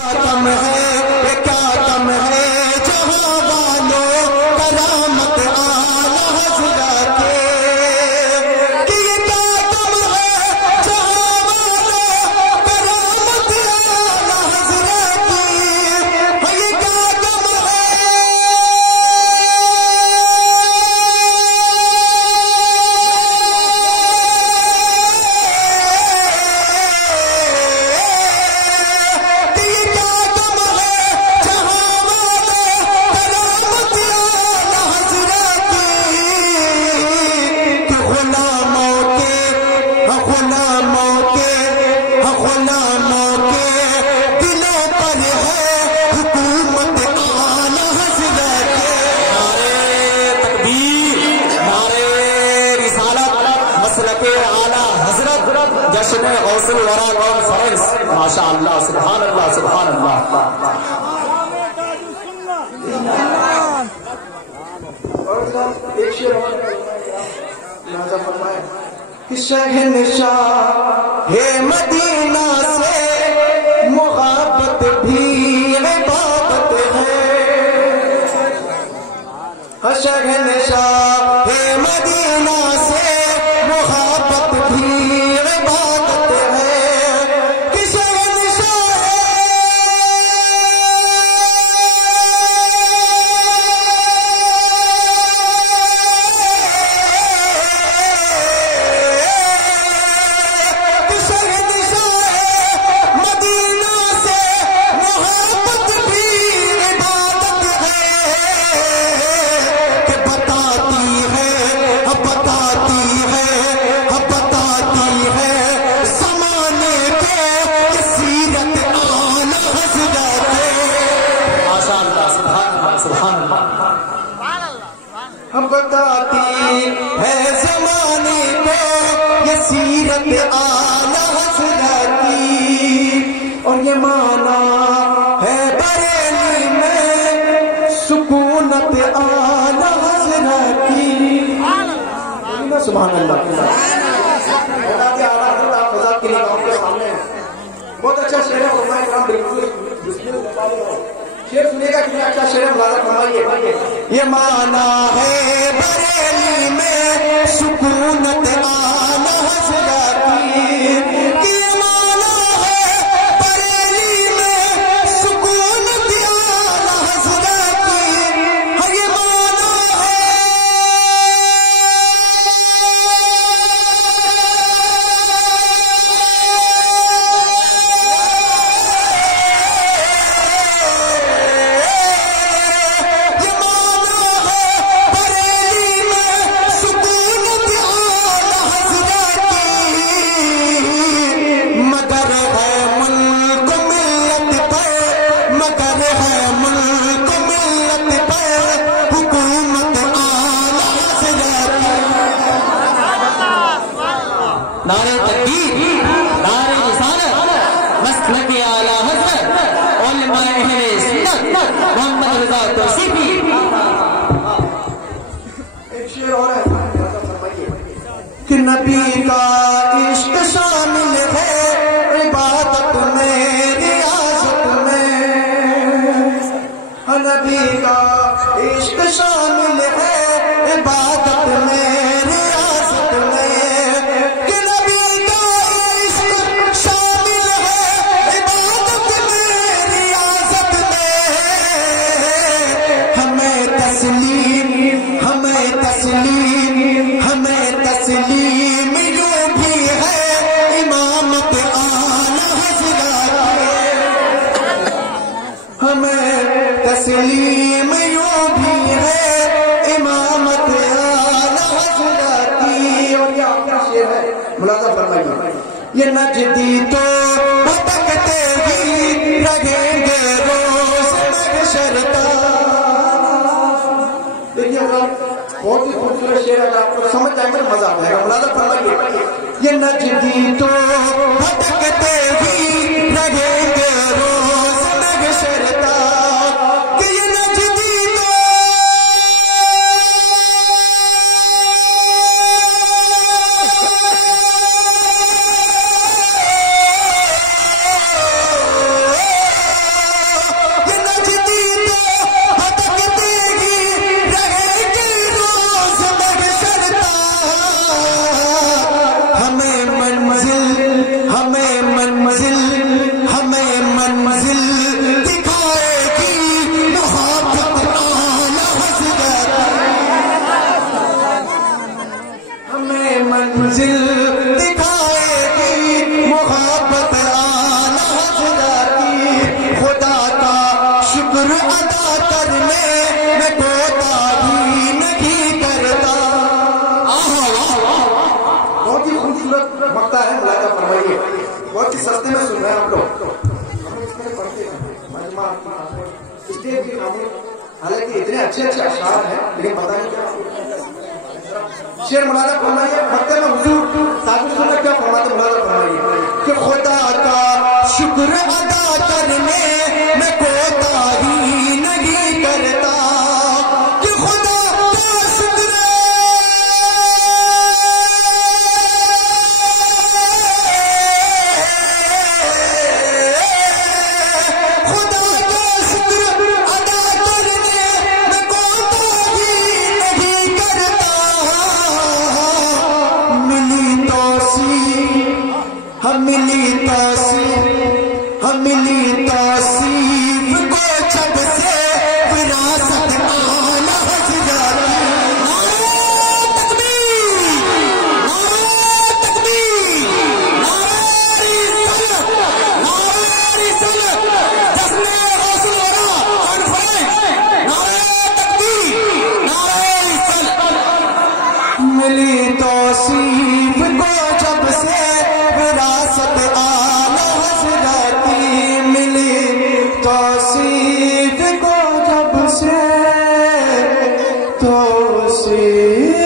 کم ہے یہ کیا کم ہے جہاں والوں کرامت اعلی حضرت کے، کہ یہ کیا کم ہے جہاں والوں کرامت اعلی حضرت کی، یہ کیا کم ہے جشن غوث الورا کانفرنس. ماشاء اللہ، سبحان اللہ، سبحان اللہ. شہنشاہ مدینہ سے محبت بھی عبادت ہے، شہنشاہ مدینہ سے محبت بھی عبادت ہے، کہ شہنشاہ مدینہ سے محبت بھی عبادت ہے، کہ بتاتی ہے زمانے کے سیرت اعلی حضرت. ماشاء اللہ، سبحان اللہ، سبحان اللہ. بتاتی ہے زمانے کو یہ سیرت اعلی حضرت کی، اور یہ مانا ہے بریلی میں سکونت اعلی حضرت کی. سبحان اللہ. بہت اچھا شعر ہے، علماء کرام بالکل شعر سنے گا، کتنا اچھا شعر ہے، ملازہ فرمائیے. یہ مانا ہے بریلی میں سکونت اعلی حضرت کی، کہ یہ مانا ہے بریلی میں سکونت اعلی حضرت کی، یہ مانا ہے نعرہ تکبیر، نعرہ رسالت، مسلک اعلی حضرت، علماء اہل سنت، محمد رضا توصیفی. ایک شعر اور ہے، کہ نبی کا عشق شامل ہے عبادت میں ریاضت میں، نبی کا عشق شامل ہے عبادت میں ریاضت میں، ہمیں تسلیم یوں بھی ہے امامت اعلی حضرت، ہمیں تسلیم یوں بھی ہے امامت اعلی حضرت کی. اور یہ آپ کا شعر ہے، ملاحظہ فرمائیے. یہ نجدی تو بھٹکتے ہی رہیں گے روز محشر تک. دیکھیے بہت ہی خوبصورت شعر ہے، آپ کو سمجھ جائیں گے، مزہ آ جائے گا. ملاحظہ فرمائیے. یہ نجدی تو بھٹکتے ہی رہیں گے روز محشر تک، کہ یہ نجدی تو منزل دکھائے گی محبت اعلی حضرت، ہمیں منزل دکھائے گی محبت اعلی حضرت کی، خدا کا شکر ادا کرنے میں کوتاہی نہیں کرتا۔ بہت ہی خوبصورت مقطع ہے، ملاحظہ فرمائیے، بہت ہی سستے میں سن رہے ہیں آپ لوگ، ہم اس میں پڑھتے ہیں مجمع اسٹیج کے نامے، حالانکہ اتنے اچھے اچھے اشعار ہیں لیکن پتہ نہیں کیا شعر ملاحظہ فرمائیے، مقطع میں حضور تاجر سننا کیا فرماتے ملاحظہ فرمائیے کہ خدا کا شکر ادا کرنے میں کوتاہی نہیں کرتا، کہ خدا کا شکر خدا کا شکر ادا کرنے میں کوتاہی نہیں کرتا، ملی توصیف ملی توصیف کو جب سے وراثت اعلی حضرت، نعرہ تکبیر، نعرہ تکبیر، نعرہ رسالت، نعرہ رسالت، جشن غوث الورا کانفرنس، نعرہ تکبیر، نعرہ رسالت، ملی توصیف کو جب سے وراثت اعلی حضرت کی، ملی توصیف کو جب سے توصیف